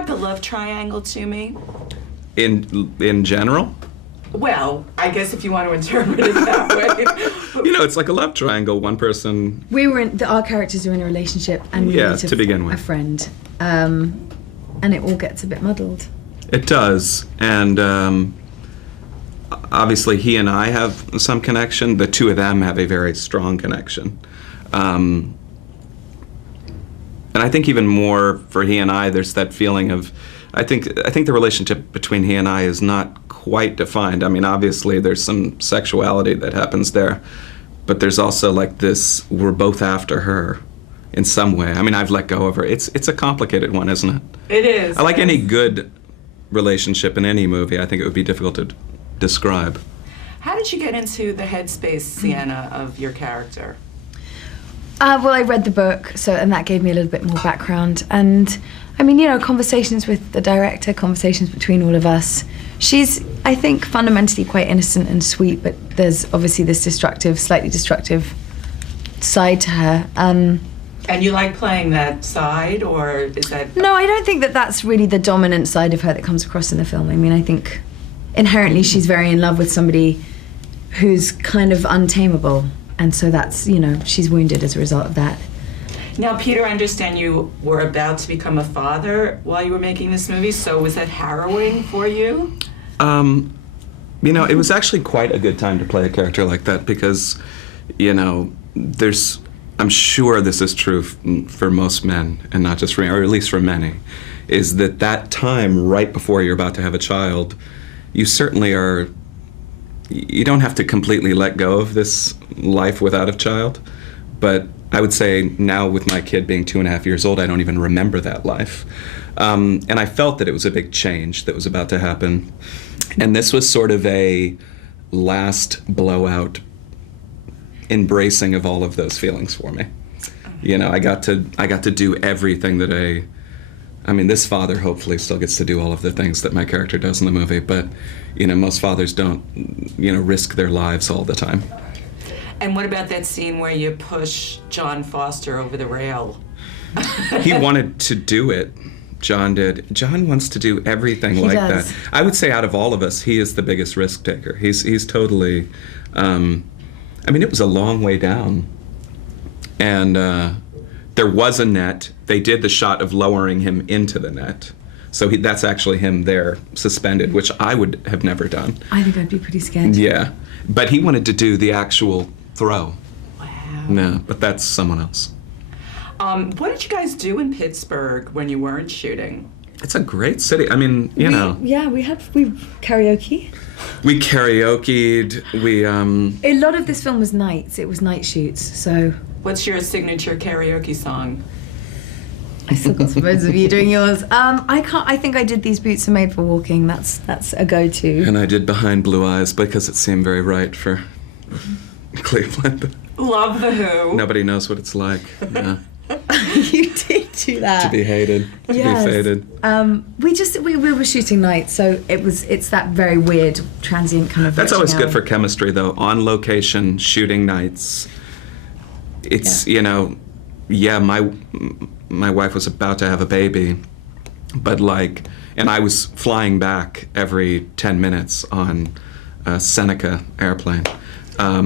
describe the love triangle to me? In general? Well, I guess if you want to interpret it that way. You know, it's like a love triangle. One person. Our characters are in a relationship, and we Yeah, meet to begin with. a friend, and it all gets a bit muddled. It does, and obviously he and I have some connection. The two of them have a very strong connection, and I think even more for he and I, there's that feeling of. I think the relationship between he and I is not quite defined. I mean, obviously there's some sexuality that happens there, but there's also like this, we're both after her in some way. I mean, I've let go of her. It's a complicated one, isn't it? It is. I like any good relationship in any movie. I think it would be difficult to describe. How did you get into the headspace, Sienna, of your character? Well, I read the book, and that gave me a little bit more background. And I mean, conversations with the director, conversations between all of us. She's, I think, fundamentally quite innocent and sweet, but there's obviously this slightly destructive side to her. And you like playing that side, or is that... No, I don't think that that's really the dominant side of her that comes across in the film. I mean, I think inherently she's very in love with somebody who's kind of untamable. And so that's, she's wounded as a result of that. Now, Peter, I understand you were about to become a father while you were making this movie, so was that harrowing for you? It was actually quite a good time to play a character like that because, I'm sure this is true for most men, and not just for me, or at least for many, is that time right before you're about to have a child, you certainly are, you don't have to completely let go of this life without a child, but I would say now with my kid being 2.5 years old, I don't even remember that life. And I felt that it was a big change that was about to happen. And this was sort of a last blowout embracing of all of those feelings for me. I got to do everything that this father hopefully still gets to do all of the things that my character does in the movie, but, most fathers don't, risk their lives all the time. And what about that scene where you push John Foster over the rail? He wanted to do it. John did. John wants to do everything like that. I would say out of all of us, he is the biggest risk taker. He's totally, it was a long way down. And there was a net. They did the shot of lowering him into the net. So that's actually him there, suspended, which I would have never done. I think I'd be pretty scared. Yeah. But he wanted to do the actual throw. Wow. No, but that's someone else. What did you guys do in Pittsburgh when you weren't shooting? It's a great city. I mean, Yeah, we karaoke. We karaoke'd. A lot of this film was nights. It was night shoots, so... What's your signature karaoke song? I still got some both of you doing yours. I think I did These Boots Are Made for Walking. That's a go-to. And I did Behind Blue Eyes because it seemed very right for Cleveland. Love The Who. Nobody knows what it's like. Yeah. You did do that. To be hated, to be faded. We were shooting nights, so it's that very weird transient kind of. That's always good out. for chemistry, though. On location, shooting nights. It's my wife was about to have a baby, but and I was flying back every 10 minutes on a Seneca airplane.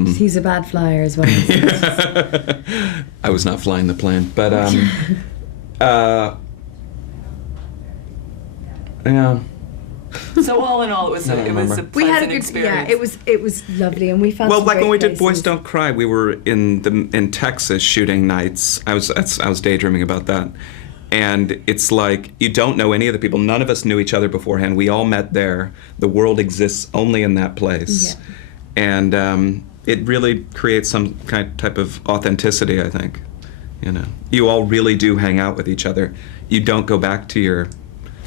He's a bad flyer as well. I was not flying the plane, but yeah. So all in all, it was a pleasant experience. Yeah, it was lovely, and we found. Well, some like great when we did places. Boys Don't Cry, we were in Texas shooting nights. I was daydreaming about that, and it's like you don't know any of the people. None of us knew each other beforehand. We all met there. The world exists only in that place, and it really creates some type of authenticity. I think, you all really do hang out with each other. You don't go back to your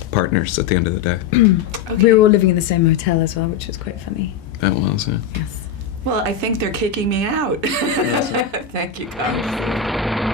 partners at the end of the day. Okay. We were all living in the same hotel as well, which was quite funny. That was, yeah. Yes. Well, I think they're kicking me out. Thank you, guys.